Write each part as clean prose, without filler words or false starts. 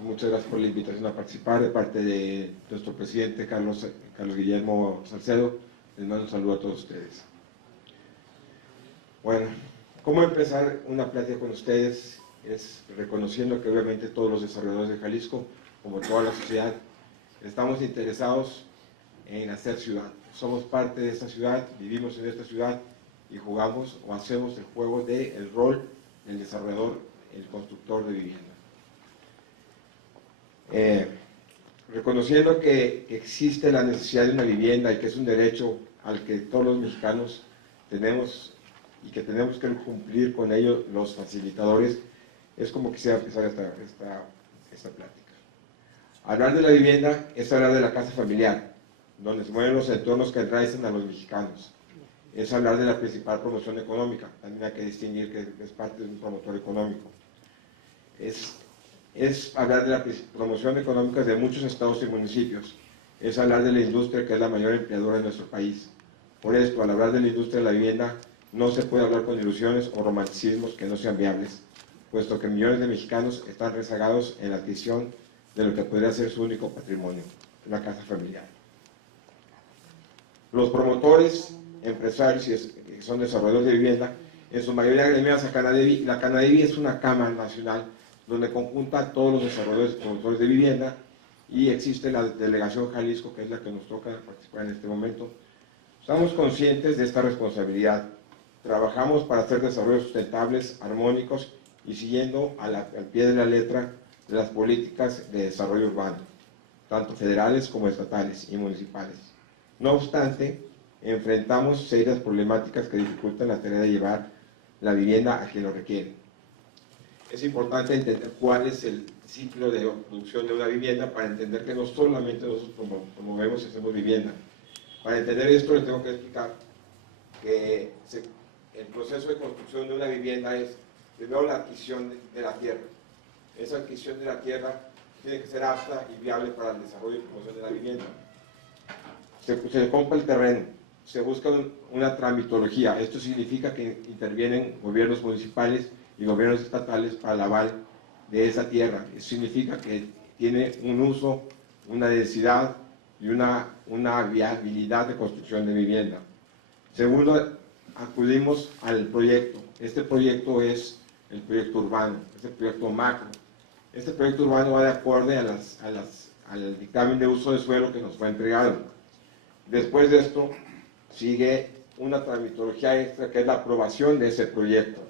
Muchas gracias por la invitación a participar de parte de nuestro presidente Carlos Guillermo Salcedo. Les mando un saludo a todos ustedes. Bueno, ¿cómo empezar una plática con ustedes? Es reconociendo que obviamente todos los desarrolladores de Jalisco, como toda la sociedad, estamos interesados en hacer ciudad. Somos parte de esta ciudad, vivimos en esta ciudad y jugamos o hacemos el juego del rol del desarrollador, el constructor de vivienda. Reconociendo que existe la necesidad de una vivienda y que es un derecho al que todos los mexicanos tenemos y que tenemos que cumplir con ello los facilitadores, es como quisiera empezar esta plática. Hablar de la vivienda es hablar de la casa familiar, donde se mueven los entornos que enraizan a los mexicanos. Es hablar de la principal promoción económica, también hay que distinguir que es parte de un promotor económico. Es hablar de la promoción económica de muchos estados y municipios. Es hablar de la industria, que es la mayor empleadora de nuestro país. Por esto, al hablar de la industria de la vivienda, no se puede hablar con ilusiones o romanticismos que no sean viables, puesto que millones de mexicanos están rezagados en la adquisición de lo que podría ser su único patrimonio, la casa familiar. Los promotores, empresarios que son desarrolladores de vivienda, en su mayoría agremiados a Canadevi. La Canadevi es una cámara nacional donde conjunta a todos los desarrolladores y promotores de vivienda, y existe la delegación Jalisco, que es la que nos toca participar en este momento. Estamos conscientes de esta responsabilidad. Trabajamos para hacer desarrollos sustentables, armónicos y siguiendo al pie de la letra de las políticas de desarrollo urbano, tanto federales como estatales y municipales. No obstante, enfrentamos serias problemáticas que dificultan la tarea de llevar la vivienda a quien lo requiere. Es importante entender cuál es el ciclo de producción de una vivienda para entender que no solamente nosotros promovemos y hacemos vivienda. Para entender esto les tengo que explicar que el proceso de construcción de una vivienda es primero la adquisición de la tierra. Esa adquisición de la tierra tiene que ser apta y viable para el desarrollo y promoción de la vivienda. Se compra el terreno, se busca una tramitología. Esto significa que intervienen gobiernos municipales y gobiernos estatales para el aval de esa tierra. Eso significa que tiene un uso, una densidad y una viabilidad de construcción de vivienda. Segundo, acudimos al proyecto. Este proyecto es el proyecto urbano, es el proyecto macro. Este proyecto urbano va de acorde al dictamen de uso de suelo que nos fue entregado. Después de esto, sigue una tramitología extra, que es la aprobación de ese proyecto.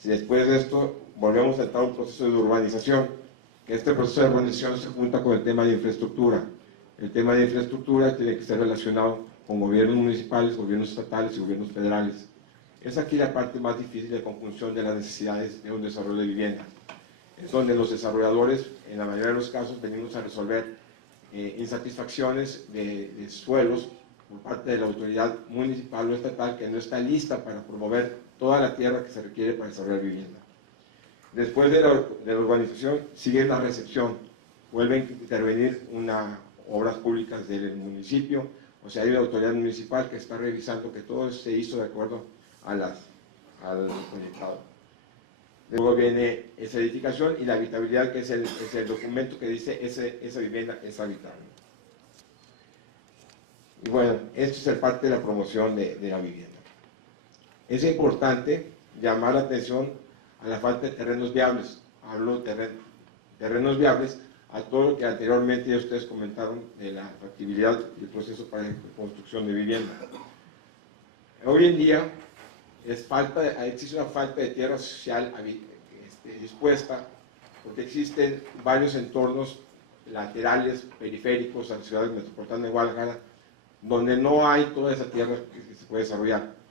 Si después de esto volvemos a entrar a un proceso de urbanización, que este proceso de urbanización se junta con el tema de infraestructura. El tema de infraestructura tiene que estar relacionado con gobiernos municipales, gobiernos estatales y gobiernos federales. Es aquí la parte más difícil de conjunción de las necesidades de un desarrollo de vivienda. Es donde los desarrolladores, en la mayoría de los casos, venimos a resolver insatisfacciones de suelos por parte de la autoridad municipal o estatal, que no está lista para promover toda la tierra que se requiere para desarrollar vivienda. Después de la urbanización sigue la recepción. Vuelven a intervenir obras públicas del municipio, o sea, hay una autoridad municipal que está revisando que todo se hizo de acuerdo al proyectado. Luego viene esa edificación y la habitabilidad, que es el documento que dice esa vivienda es habitable. Y bueno, esto es el parte de la promoción de la vivienda. Es importante llamar la atención a la falta de terrenos viables. Hablo de terrenos viables a todo lo que anteriormente ya ustedes comentaron de la factibilidad del proceso para la construcción de vivienda. Hoy en día existe una falta de tierra social dispuesta, porque existen varios entornos laterales, periféricos a la ciudad metropolitana de Guadalajara, donde no hay toda esa tierra que se puede desarrollar.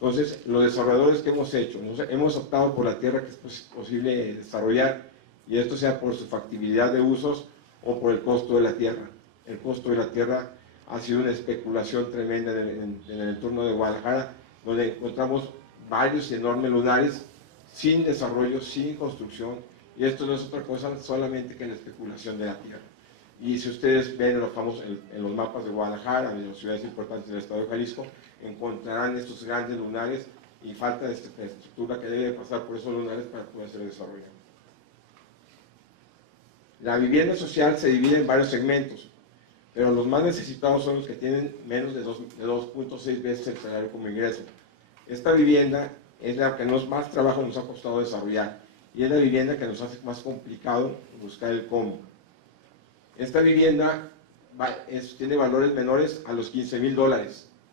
Entonces, los desarrolladores que hemos hecho, hemos optado por la tierra que es posible desarrollar, y esto sea por su factibilidad de usos o por el costo de la tierra. El costo de la tierra ha sido una especulación tremenda en el entorno de Guadalajara, donde encontramos varios y enormes lugares sin desarrollo, sin construcción, y esto no es otra cosa solamente que la especulación de la tierra. Y si ustedes ven en los mapas de Guadalajara, en las ciudades importantes del estado de Jalisco, encontrarán estos grandes lunares y falta de estructura que debe pasar por esos lunares para poder ser desarrollado. La vivienda social se divide en varios segmentos, pero los más necesitados son los que tienen menos de 2.6 veces el salario como ingreso. Esta vivienda es la que más trabajo nos ha costado desarrollar y es la vivienda que nos hace más complicado buscar el cómo. Esta vivienda tiene valores menores a los $15,000,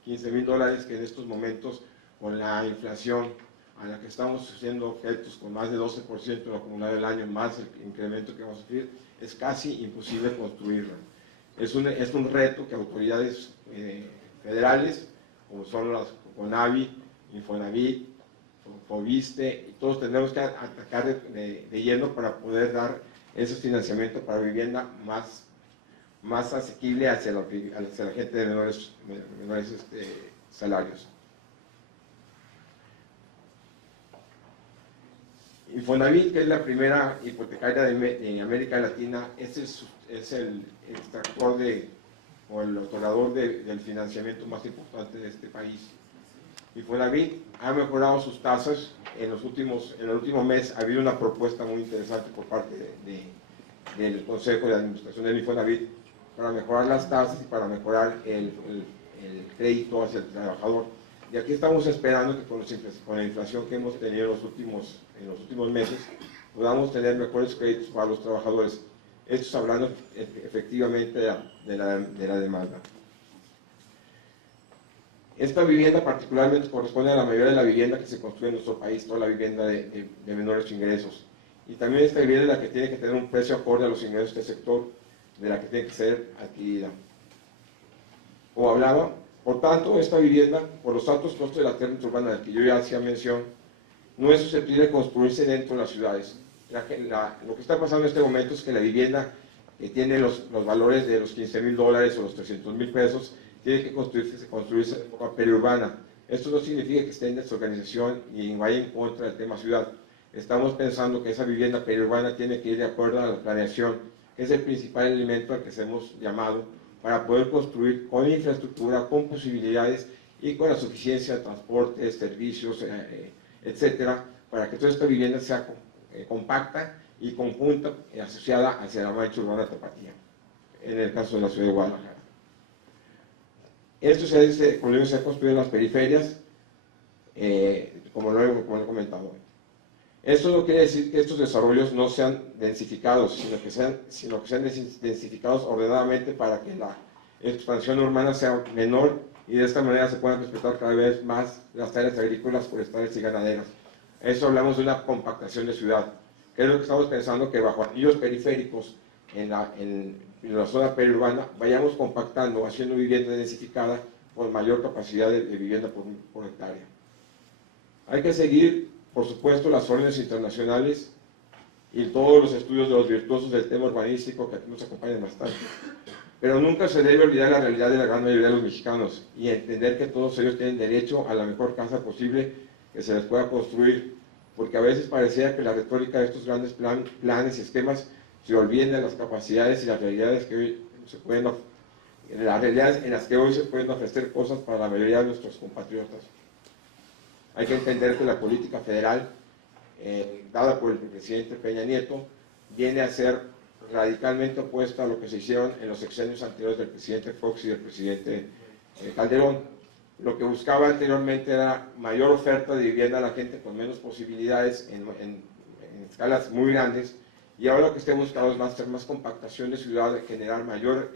$15,000 que en estos momentos con la inflación a la que estamos siendo objetos con más de 12% en lo acumulado del año, más el incremento que vamos a sufrir, es casi imposible construirla. Es un reto que autoridades federales, como son las CONAVI, Infonavit, Foviste, y todos tenemos que atacar de lleno para poder dar ese financiamiento para vivienda más asequible hacia la gente de menores salarios. Infonavit, que es la primera hipotecaria de América Latina, es el extractor o el otorgador del financiamiento más importante de este país. Infonavit ha mejorado sus tasas. En el último mes ha habido una propuesta muy interesante por parte del Consejo de Administración del Infonavit para mejorar las tasas y para mejorar el crédito hacia el trabajador. Y aquí estamos esperando que con la inflación que hemos tenido en los últimos meses, podamos tener mejores créditos para los trabajadores. Esto es hablando efectivamente de la demanda. Esta vivienda particularmente corresponde a la mayoría de la vivienda que se construye en nuestro país, toda la vivienda de menores ingresos. Y también esta vivienda es la que tiene que tener un precio acorde a los ingresos de este sector, de la que tiene que ser adquirida. Como hablaba, por tanto, esta vivienda, por los altos costos de la tierra urbana, del que yo ya hacía mención, no es susceptible de construirse dentro de las ciudades. Lo que está pasando en este momento es que la vivienda que tiene los valores de los $15,000 o los $300,000 tiene que construirse de forma periurbana. Esto no significa que esté en desorganización y vaya en contra del tema ciudad. Estamos pensando que esa vivienda periurbana tiene que ir de acuerdo a la planeación, que es el principal elemento al que se hemos llamado para poder construir con infraestructura, con posibilidades y con la suficiencia de transportes, servicios, etcétera, para que toda esta vivienda sea compacta y conjunta y asociada hacia la mancha urbana tapatía, en el caso de la ciudad de Guadalajara. Esto se ha construido en las periferias, como lo he comentado. Esto no quiere decir que estos desarrollos no sean densificados, sino que sean densificados ordenadamente para que la expansión urbana sea menor y de esta manera se puedan respetar cada vez más las áreas agrícolas, forestales y ganaderas. Eso hablamos de una compactación de ciudad, que es lo que estamos pensando, que bajo anillos periféricos en la zona periurbana vayamos compactando, haciendo vivienda densificada con mayor capacidad de vivienda por hectárea. Hay que seguir, por supuesto, las órdenes internacionales y todos los estudios de los virtuosos del tema urbanístico que aquí nos acompañan bastante. Pero nunca se debe olvidar la realidad de la gran mayoría de los mexicanos y entender que todos ellos tienen derecho a la mejor casa posible que se les pueda construir, porque a veces parecía que la retórica de estos grandes planes y esquemas se olviden de las capacidades y las realidades que hoy en las que hoy se pueden ofrecer cosas para la mayoría de nuestros compatriotas. Hay que entender que la política federal, dada por el presidente Peña Nieto, viene a ser radicalmente opuesta a lo que se hicieron en los sexenios anteriores del presidente Fox y del presidente Calderón. Lo que buscaba anteriormente era mayor oferta de vivienda a la gente con menos posibilidades en escalas muy grandes, y ahora lo que esté buscando es hacer más compactación de ciudad, generar mayor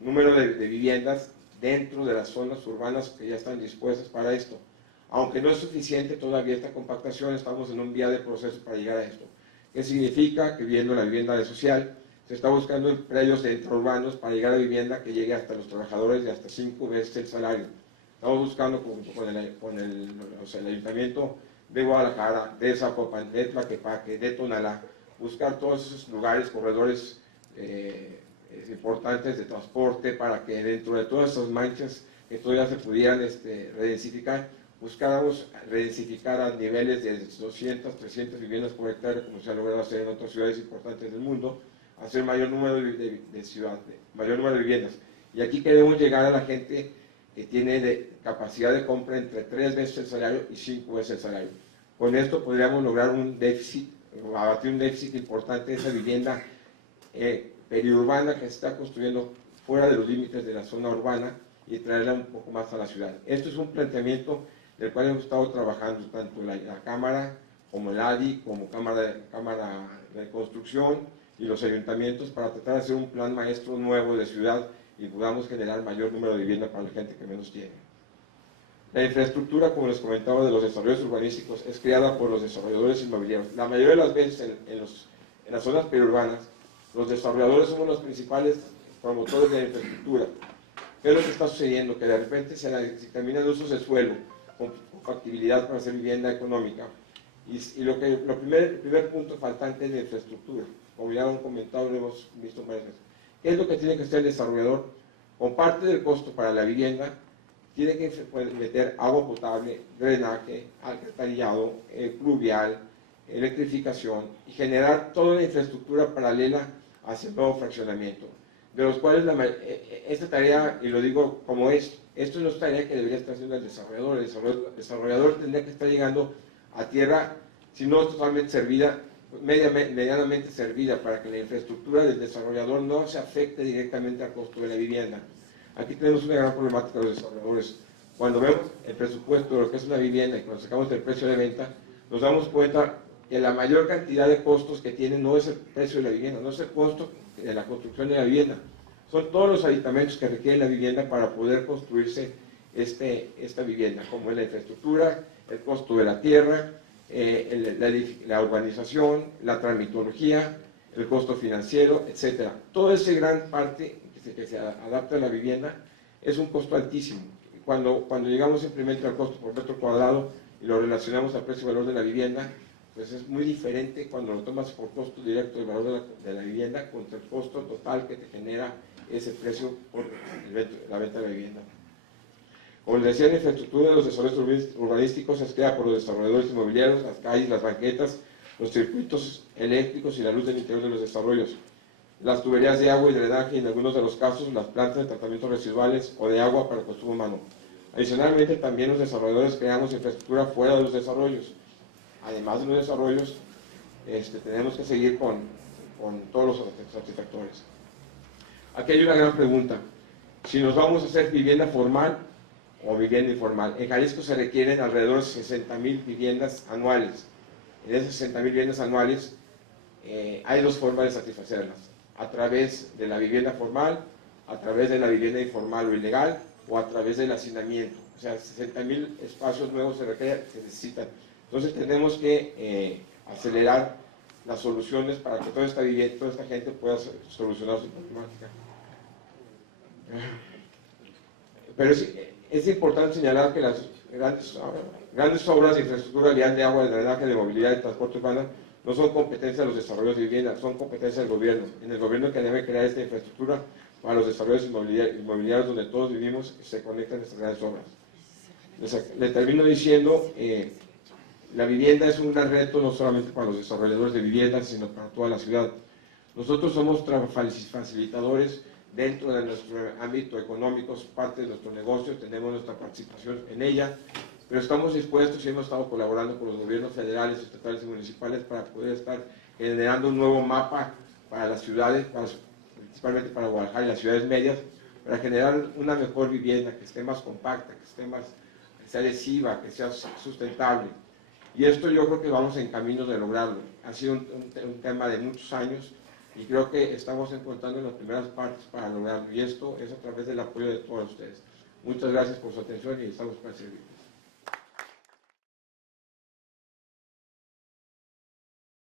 número de viviendas dentro de las zonas urbanas que ya están dispuestas para esto. Aunque no es suficiente todavía esta compactación, estamos en un vía de proceso para llegar a esto. ¿Qué significa? Que viendo la vivienda de social, se está buscando predios intraurbanos para llegar a vivienda que llegue hasta los trabajadores de hasta 5 veces el salario. Estamos buscando con el Ayuntamiento de Guadalajara, de Zapopan, de Tlaquepaque, de Tonalá, buscar todos esos lugares, corredores importantes de transporte para que dentro de todas esas manchas que todavía se pudieran redensificar, buscáramos redensificar a niveles de 200, 300 viviendas por hectárea, como se ha logrado hacer en otras ciudades importantes del mundo, hacer mayor número mayor número de viviendas. Y aquí queremos llegar a la gente que tiene capacidad de compra entre 3 veces el salario y 5 veces el salario. Con esto podríamos lograr un déficit abatir un déficit importante de esa vivienda periurbana que se está construyendo fuera de los límites de la zona urbana y traerla un poco más a la ciudad. Esto es un planteamiento del cual hemos estado trabajando tanto la Cámara como el ADI, como Cámara de Construcción y los ayuntamientos para tratar de hacer un plan maestro nuevo de ciudad y podamos generar mayor número de vivienda para la gente que menos tiene. La infraestructura, como les comentaba, de los desarrollos urbanísticos es creada por los desarrolladores inmobiliarios. La mayoría de las veces en las zonas periurbanas, los desarrolladores somos los principales promotores de la infraestructura. ¿Qué es lo que está sucediendo? Que de repente se dictaminan usos de suelo con factibilidad para hacer vivienda económica. Y el primer punto faltante es la infraestructura. Como ya lo han comentado, lo hemos visto varias veces. ¿Qué es lo que tiene que hacer el desarrollador? Con parte del costo para la vivienda, tiene que meter agua potable, drenaje, alcantarillado, pluvial, electrificación y generar toda la infraestructura paralela hacia el nuevo fraccionamiento. De los cuales esta tarea, y lo digo como es, esto no es tarea que debería estar haciendo el desarrollador. El desarrollador tendría que estar llegando a tierra, si no totalmente servida, medianamente servida, para que la infraestructura del desarrollador no se afecte directamente al costo de la vivienda. Aquí tenemos una gran problemática de los desarrolladores. Cuando vemos el presupuesto de lo que es una vivienda y cuando sacamos el precio de venta, nos damos cuenta que la mayor cantidad de costos que tienen no es el precio de la vivienda, no es el costo de la construcción de la vivienda, son todos los aditamentos que requiere la vivienda para poder construirse esta vivienda, como es la infraestructura, el costo de la tierra, la urbanización, la tramitología, el costo financiero, etc. Toda esa gran parte que se adapta a la vivienda es un costo altísimo. Cuando llegamos simplemente al costo por metro cuadrado y lo relacionamos al precio-valor de la vivienda, pues es muy diferente cuando lo tomas por costo directo del valor de la vivienda contra el costo total que te genera ese precio por la venta de la vivienda. Como les decía, la infraestructura de los desarrollos urbanísticos es creada por los desarrolladores inmobiliarios, las calles, las banquetas, los circuitos eléctricos y la luz del interior de los desarrollos, las tuberías de agua y drenaje y en algunos de los casos las plantas de tratamiento residuales o de agua para consumo humano. Adicionalmente, también los desarrolladores creamos infraestructura fuera de los desarrollos. Además de los desarrollos, tenemos que seguir con todos los satisfactores. Aquí hay una gran pregunta. Si nos vamos a hacer vivienda formal o vivienda informal. En Jalisco se requieren alrededor de 60,000 viviendas anuales. En esas 60,000 viviendas anuales hay dos formas de satisfacerlas. A través de la vivienda formal, a través de la vivienda informal o ilegal, o a través del hacinamiento. O sea, 60,000 espacios nuevos se necesitan. Entonces tenemos que acelerar las soluciones para que toda esta gente pueda solucionar su problemática. Pero es importante señalar que las grandes obras de infraestructura vial, de agua, de drenaje, de movilidad y transporte urbano no son competencia de los desarrollos de vivienda, son competencia del gobierno. En el gobierno que debe crear esta infraestructura para los desarrollos inmobiliarios donde todos vivimos y se conectan estas grandes obras. Les termino diciendo, la vivienda es un gran reto no solamente para los desarrolladores de viviendas, sino para toda la ciudad. Nosotros somos facilitadores dentro de nuestro ámbito económico, parte de nuestro negocio, tenemos nuestra participación en ella, pero estamos dispuestos y hemos estado colaborando con los gobiernos federales, estatales y municipales para poder estar generando un nuevo mapa para las ciudades, principalmente para Guadalajara y las ciudades medias, para generar una mejor vivienda, que esté más compacta, que sea adhesiva, que sea sustentable. Y esto yo creo que vamos en camino de lograrlo. Ha sido un tema de muchos años y creo que estamos encontrando las primeras partes para lograrlo. Y esto es a través del apoyo de todos ustedes. Muchas gracias por su atención y estamos para servir.